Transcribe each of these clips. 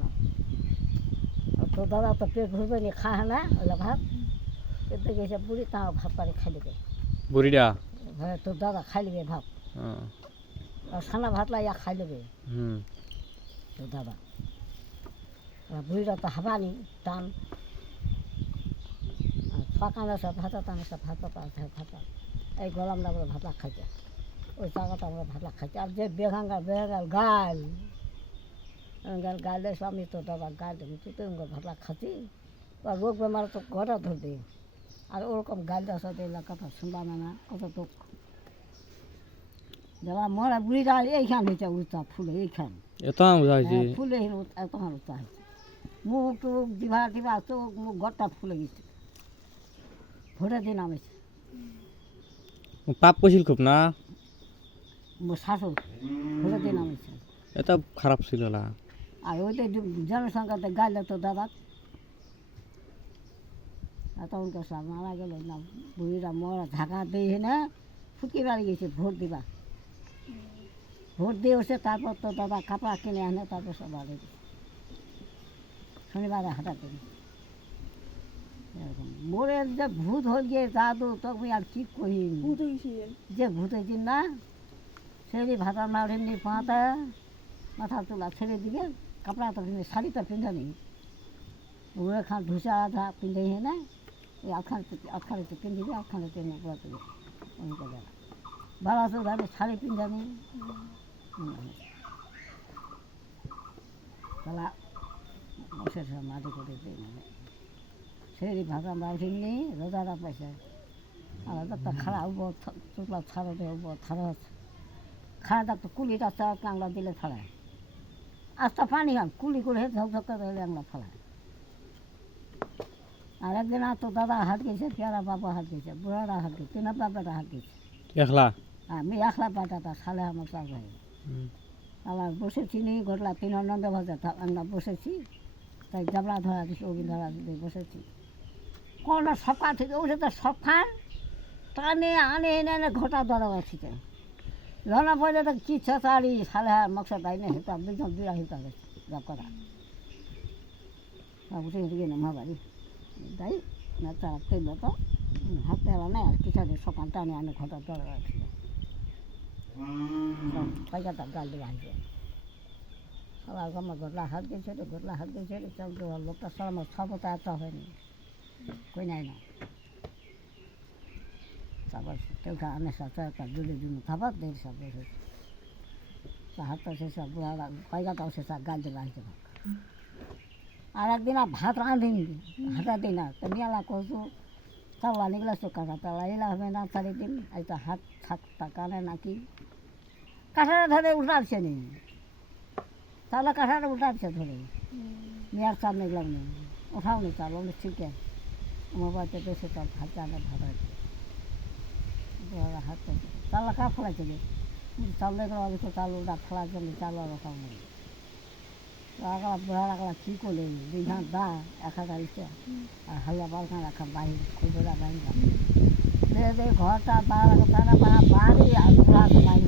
না। আর তো দাদা তো পেট ভরবে নি, খায় না ওলা ভাত। পেটে গেছে বুড়ি, তাও ভাত পানি খাই দেবে। বুড়িটা হ্যাঁ, তোর দাদা খাই নেবে ভাত। আর সানা ভাত লাইয়া খাই নেবে তোর দাদা। আর বুড়িটা তো হাবানি টান। আর ফাঁকানো সব ভাতা টানে সব ভাতা ভাতা। এই গরম না আমরা ভাতলা খাইতে, ওই জায়গাটা আমরা ভাতলা খাইতে। আর যে বেগাঙ্গাল গাল গালে স্বামী তো দাদা গাল দেবে, তুই তো ভাতলা খাচ্ছি। আর রোগ বেমার তো ঘটা ধরবে। আর ওরকম গাল দেওয়ার সাথে কথা শুনবা না, কত দুঃখ। যারা মরা বুড়িরা এইখান হয়েছে উঁচা ফুলে, এইখান ফুলে তখন উঁচা হয়েছে। মুখ টুক দিভা টিভা চোখ মুখ ঘরটা ফুলে গেছে। ভোটের দিন নামেছে পাপ করছিল খুব না শাসক, ভোটের দিন নামেছে। এটা খারাপ ছিল না। আর ওইটা জনসংখ্যাতে গাইলে তো দাদা তখনকে সব মারা গেল না। বুড়িরা মরা ঢাকা দিয়ে না ফুটকি বাড়ি গেছে ভোট দিবা। ভোট দিয়ে বসে তারপর তো দাদা কাপড় কিনে আনে, তারপর সব বাড়ি গেছে। শনিবারে হাঁটাতে এরকম মোড়ের যে ভূত হয়ে গিয়ে দাদু তখন আর কি করি, যে ভূত হয়েছি না সেটি ভাতার মারে নিয়ে পাতা মাথা তোলা ছেড়ে দিবে, কাপড়া তো পিঁধে শাড়িটা পিঁধে নেই, ওরা খান ধুসা আধা পিঁধে না, ওই আখানে পিঁধে দিয়ে আখানে টেনে পুরা তুলে অনেকে বেলা বাবা তো ধরে শাড়ি পিঁধে নেই। তারা বসে মাটি করে দিয়ে মানে সেই ভাষা মাউসি নেই রোজারা পয়সা আলাদা তো খাড়া হবো চুপলা ছাড়াতে হবো ছাড়া খাড়াটা তো কুলিটা চার কাংলা দিলে ছাড়ায় আস্তা পানি হাম কুলি করে ঝকঝক করে আংলা ফেলায়। আর একদিন আর তো দাদা হাত গেছে, পেয়ারা বাবা হাত গেছে, বুড়ারা হাত গেছে, তিনা বাবাটা হাত গেছে। একলা আমি একলা পাটাটা সালে আমার চাল ভাই আবার বসেছি নি ঘটলা তিন আনন্দ ভাজা আমরা বসেছি, তাই জাবড়া ধরা দিচ্ছে অগি ধরা দিতে বসেছি। কোনো সকাল থেকে উঠে তো সকাল টানে আনে এনে এনে ঘটা ধরা বাঁচিতে রান্না পড়লে তো কি চাচাড়ি সালে মকসা তাই না হেতা দুজন দুরা হেতা গেছে যা করা উঠে গিয়ে না মাবাড়ি তাই না তার তেল তো হাতে না আর কিছু সকাল টানে আনে ঘটা ধরা রাখছিল পাইকাটা গাল দিয়ে আসবে। সবার আমার ঘটলা হাত গেছে রে, ঘটলা হাত গেছে রে, চল তো লোকটা সব আমার সবতা এত হয়নি কই নাই না। তারপর কেউটা আনে সাথে একটা দুলে দুনো থাপাত দেয় সব বসে হাতটা সে সব পাইকাটাও সে সব গাল দিয়ে আসছে। আর একদিন আর ভাত রাঁধিনি হাতা দিই না তো মেলা করছো চালা নিগলা চোখা চালা এলা হবে না 4 দিন এই তো হাত থাকতা কানে নাকি কাঁঠাটা ধরে উঠাচ্ছে নি, তাহলে কাঁঠাটা উঠাচ্ছে ধরে মেয়ার সামনে গেলাম না ওঠাও নি চাল বলে ঠিক আছে আমার বাড়িতে বেশি চাল হাতে আনে ভাত আছে হাত চাল কা ফেলাইছে গে চাল দেখলো আমি তো চাল উঠা ফেলার জন্য চাল রকম নেই রাখলা বুড়া রাখলা কী করলে 2 হাত দা 1 হাত আইছে আর হাল্লা বালখান রাখা বাহির খুঁজোরা বাহির ঘরটা তারা বাড়ি আর বুড়া বাহির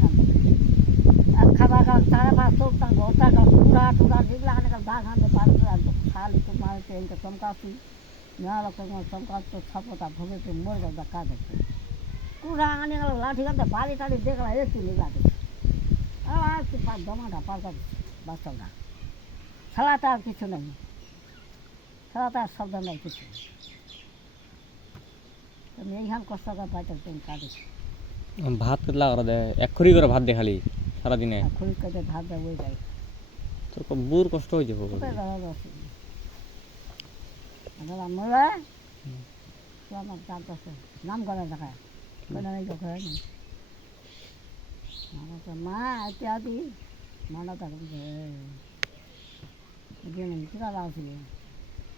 খাবার তারা বা চোখটা ঘরটা পুরা টুরা যেগুলো আনে বাঘ হাতে পারছে খালি তো মারছে এনকে চমকাছি নেওয়া লোক চমকাচ্ছে ছাপটা ভোগে তো মরে যাবে কাজ আছে কুড়া আনে গেল লাঠি কাটতে বাড়ি টাড়ি দেখলা একটু নিগা দিচ্ছে আর কি জমাটা পাল্টা দিচ্ছে বাস্তবটা ছাড়াটা আর কিছু নেই, ছাড়াটা আর শব্দ নেই কিছু। তুমি এইখান কষ্ট করে পাইতে তুমি কাঁদিস ভাত কেটলা করে দেয় 1 খড়ি করে ভাত দে খালি সারাদিনে খড়ি কেটে ভাত দেয় ওই যায় তোর বুর কষ্ট হয়ে যাবো মরে আমার চারপাশে নাম করা দেখায় মা ইত্যাদি মানা থাকবে কিনা লাগছিল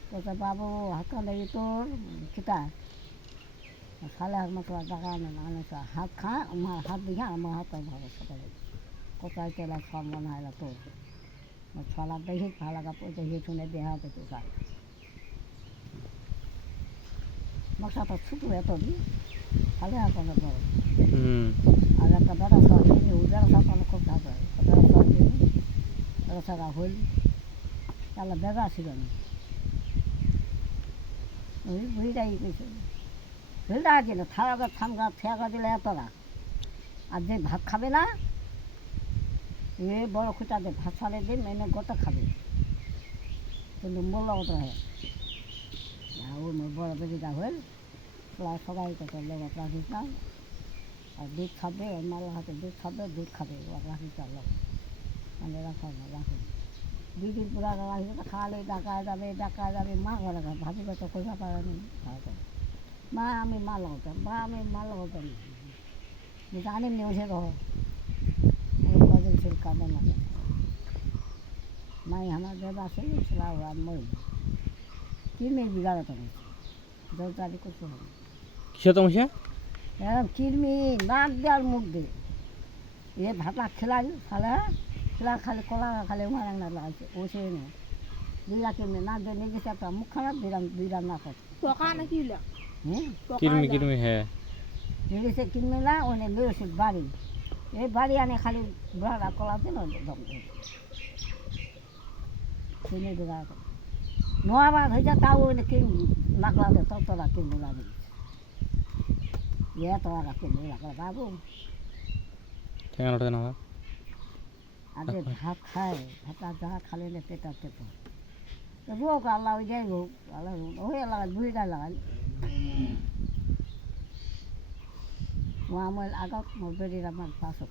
তো বাবু হাতটা লেগে তোর খিতা সালে হাত মশলা টাকা আনে না আনে হাত খা আমার হাত দিঘা আমার হাত ভালো সকালে কোথায় তেলা সব মনে হয় না তোর ছলা দেখি ভালো কাপড় দেখে শুনে দেহা পেতে চাই মশাটা ছুটু এত দিই সালে হাত অনেক বড় আর একটা বেড়া সব উজারা সাপ অনেক খুব ঢাকা হয় বেড়া সব বেড়া ছাড়া হইল তাহলে বেগা ছিল না ওই বুড়িটাই কইছে বুড়িটা কিনা থাকা থামগা থেকা দিলে এতটা আর যে ভাত খাবে না এ বড় খুঁটাতে ভাত ছাড়ে দিন এনে গোটা খাবে কিন্তু মোল্লা কত হয় ও বড় বেদিটা হল প্রায় সবাই কত লোক রাখিস না আর দুধ খাবে ওর মালা হাতে দুধ খাবে ওর রাখিস না লোক মানে রাখা না রাখে দুই দিন পুরা রাখি তো খাওয়ালে ডাকা যাবে মা ঘরে ভাবি কত পয়সা পারেনি মা আমি মা লাগাতাম জানি নেওছে রহ কদিন ছিল কামে না মাই আমার বেবা আছে ছিল আর মই কি মেয়ে বিগাড় তো দরকারি করতে হবে কিসে সমস্যা এরকম কিরমি নাক দেওয়ার মুখ দিয়ে এ ভাতলা খেলাই খালে খেলা খালি কলা খালি মারা না লাগাইছে ও সে নেই দুইটা কিরমি নাক দিয়ে নিয়ে গেছে একটা মুখ খারাপ দুইটা নাক আছে হ্যাঁ কিরমি হ্যাঁ নিয়ে গেছে কিরমি না ওনে লিয়েছে বাড়ি এই বাড়ি আনে খালি ভাড়া কলা দিন দম কিনে দেওয়া নোয়াবার হয়ে তাও ওনে কিন নাক লাগে ততটা কিনবো লাগে তোরা কিনবো লাগে বাবু ঠেঙানোটা না আর যে ভাত খায় ভাতটা যা খালে পেটা পেটা রোগ আল্লাহ ওই যাই হোক আল্লাহ ওই লাগাল বুড়িটা লাগাল আমার আগত মোর বেরির আমার পাশত